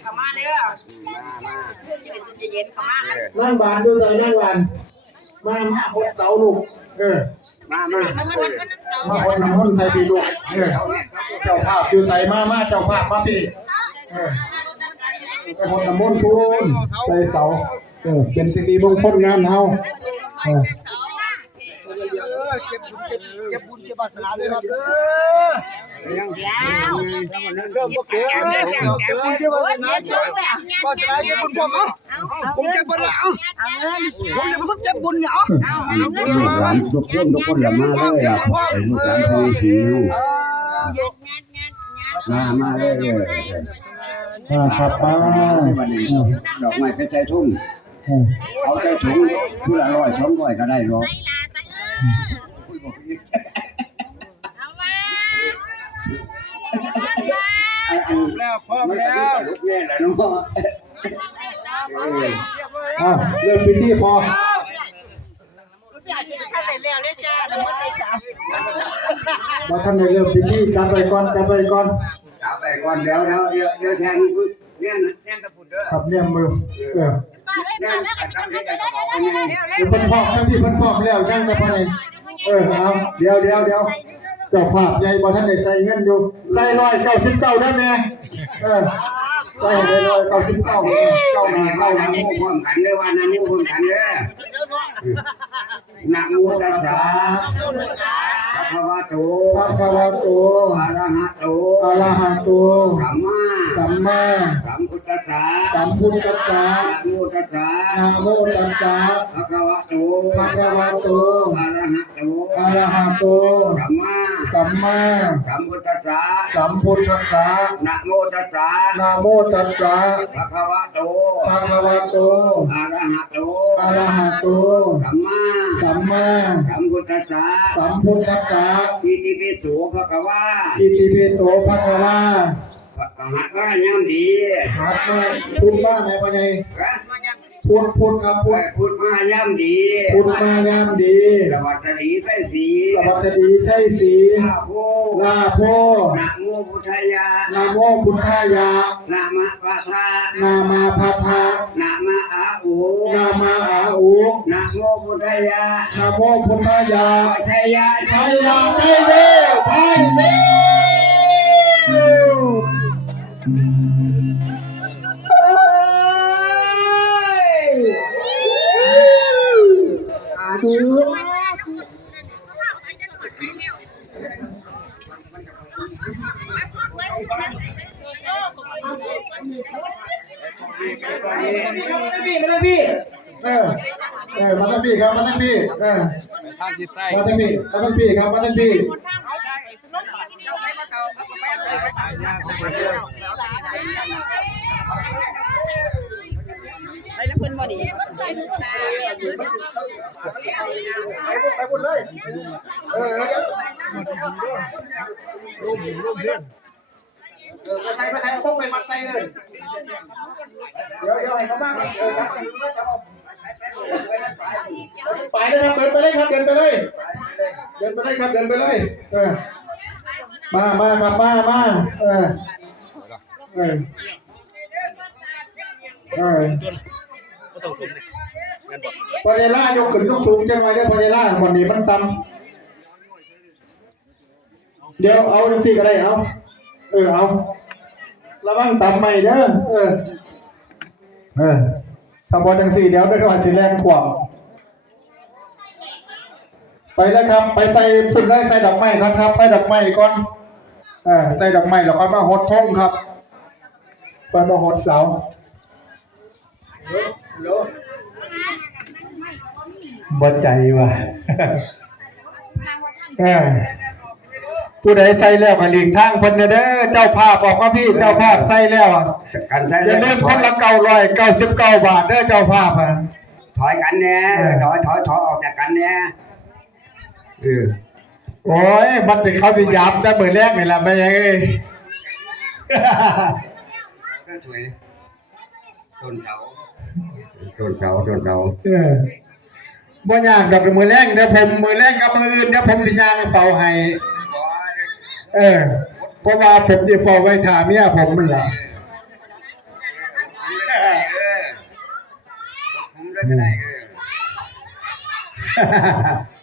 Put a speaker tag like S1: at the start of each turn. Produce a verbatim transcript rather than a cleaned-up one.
S1: เข้ามาเด้อมามาเย็นเข้ามา
S2: นั่งบานดูใจนั่งบานมามาพดเสาลูกเออ
S1: มามา
S2: มาพดน้ำมันใส่ปีลูกเออเจ้าภาพดูใส่มามาเจ้าภาพมาพี่เออไปพดน้ำมันพูนใส่เสาเออเป็นสิ่งดีมงคลงานเฮาเออ
S3: เก็บเก็บเก็บบุญเก็บวาสนาด้วยครับเด้อยังแล้วเริ่มบ่เก็บเก็บบุญเก็บวาสนาวาสนาเก็บบุญพร้อมเอ้าผมเก็บบุญแล้วผมจะเป็นคนเก็บบุญเนี่ยเอ้า
S4: ลูกหลานทุกคนทุกคนละมาเลยอ่ะลูกหลานที่สีมามาเลย
S2: อ่าครับมา
S4: ดอกไม้ไปใส่ทุ่งเอาใส่ถุงผู้ละร้อยสองร้อยก็ได้หรอก
S3: แล้วพร้อมแล้ว
S4: ลูกแม่แล้วเนาะ
S2: อ่าเริ่มพิธีพอมาท่านในเริ่มพิธีจับไปก่อนจับไปก่อน
S4: จับไปก่อนแล้วแล้วเดี๋ยวเดี๋ยวแทนเนี่ยแทนตะปุ่นเด้อ
S2: ครับเนี่ยมือเออเดี๋ยวพันพอกทั้งที่พันพอกแล้วยังจะพันเออเอาเดี๋ยวเดี๋ยวเดี๋ยวเจ้าภาพใหญ่บ่ท่านได้ใส่เงินอยู่ใส่ร้อยเก้าสิบเก้าได้ไหมเออใส่ได้ร้อยเก้าสิบเก้าเก้าหนึ่งเก้าหนึ่ง
S4: น้ำมูกพร้อมกันเด้อว่าน้ำมูกพร้อมกันเด้อนะโมตัสสะภะคะวะโต
S2: ภะคะวะโต
S4: อะระหะโต
S2: อะระหะโต
S4: สัมมา
S2: สัมมา
S4: สัมพุทธัสสะ
S2: สัมพุทธัสสะ
S4: นะโมตัสสะ
S2: นะโมตัสสะ
S4: ภะคะวะโต
S2: ภะคะวะโต
S4: อะระหะโต
S2: อะระหะโต
S4: สัมมา
S2: สัมมา
S4: สัมพุทธัสสะ
S2: สัมพุทธัสสะ
S4: นะโมตัสสะ
S2: นะโมตัสสะ
S4: ภะคะวะโต
S2: ภะคะวะโต
S4: อะระหะโต
S2: อะระหะโต
S4: สัมมา
S2: สัมมา
S4: สัมพุทธัสสะ
S2: สัมพุทธัสสะ
S4: อิติปิโสภะคะวะ
S2: อิติปิโสภะคะวะ
S4: หัดว่ายังดี
S2: หัดมาพูดบ้านไหนพ่อใหญ่พูดพูดครับพูด
S4: พูดมาย่ำดี
S2: พูดมายามดี
S4: สวัสดีใส่สี
S2: สวัสดีใช่สี
S4: ลาโพ
S2: ลาโพ
S4: นะโมพุทธายา
S2: นะโมพุทธายา
S4: นะมะพะทา
S2: นามาพาทา
S4: นะมะอาอู
S2: นามาอาอู
S4: นะโมพุทธายา
S2: นะโมพุทธายา
S4: ชัยยา
S2: ชัยยาชัยเด้อชัยเด้อดูไม่ต้องพี่ไม่ต้องพี่เออเออมาทั้งพี่ครับมาทั้งพี่เออมาทั้งพี่มาทั้งพี่ครับมาทั้งพี่
S1: ไปน้ำพึ่งบ่ดี
S2: ไปหมดเลยเออรูปรูปเพื่อนเออไปไปไปต้องไปมัดใส่เลยเดี๋ยวเดี๋ยวให้เขาบ้างเออครับไปเลยครับเดินไปเลยครับเดินไปเลยเดินไปเลยครับเดินไปเลยเออมามาครับมามาเออเออเออพอเดล่ายกขึ้นยกสูงจังไงได้พอเดล่าวันนี้มันต่ำเดี๋ยวเอาจังสี่ก็ได้เอาเออเอาระวังต่ำใหม่เด้อเออเออทำบอลจังสี่เดี๋ยวได้ก็หัดสีแรงขวบไปแล้วครับไปใส่ฝุ่นได้ใส่ดอกไม้ครับครับใส่ดอกไม้ก่อนเออใส่ดอกไม้แล้วก็มาหดท่งครับไปมาหดเสาบ่ใจว่ะเออผู้ใดใส่แล้วก็หลีกทางเพิ่นเด้อเจ้าภาพบอกว่าพี่เจ้าภาพใส่แล้วอ่ะอย่าลืมคนละเก้าร้อยเก้าสิบเก้าบาทเด้อเจ้าภาพอ่ะ
S4: ถอยกันเนี่ยถอยถอยถอยออกจากกันเนี่ยเออ
S2: โอ้ยบัดนี้เขาสิยามแต่เบอร์แรกนี่แหละแม่เอ้ย
S4: ก็สวยต้นเสาต้นเสาต้นเสา
S2: เออบ่ยากดอกมือแรงเดี๋ยวผมมือแรงกับมืออื่นเดี๋ยวผมสิย่างเฝ้าให้เออเพราะว่าผมสิเฝ้าไว้ท่าเมียผมมันล่ะ
S4: ผมด้วยก็ได้เออ